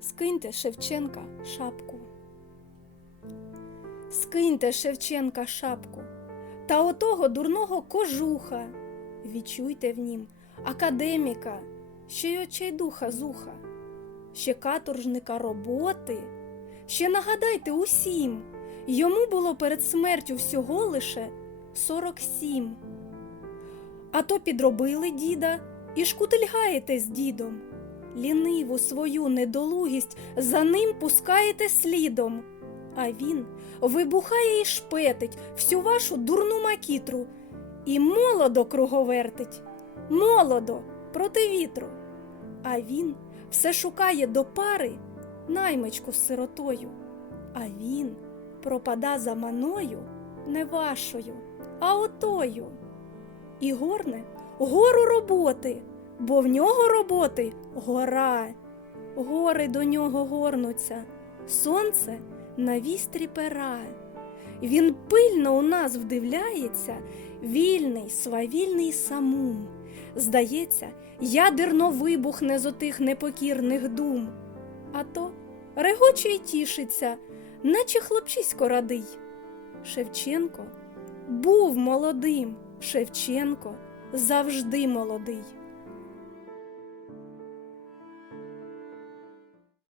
Скиньте Шевченка шапку. Скиньте Шевченка шапку та отого дурного кожуха. Відчуйте в нім академіка, ще й очайдуха зуха, ще каторжника роботи. Ще нагадайте усім, йому було перед смертю всього лише 47. А то підробили діда і шкутильгаєте з дідом. Ліниву свою недолугість за ним пускаєте слідом. А він вибухає і шпетить всю вашу дурну макітру і молодо круговертить, молодо проти вітру. А він все шукає до пари наймичку з сиротою. А він пропада за маною не вашою, а отою. І горне гору роботи, бо в нього роботи гора. Гори до нього горнуться, сонце на вістрі пера. Він пильно у нас вдивляється, вільний, свавільний самум. Здається, ядерно вибухне з отих непокірних дум. А то регоче й тішиться, наче хлопчисько радий. Шевченко був молодим, Шевченко завжди молодий.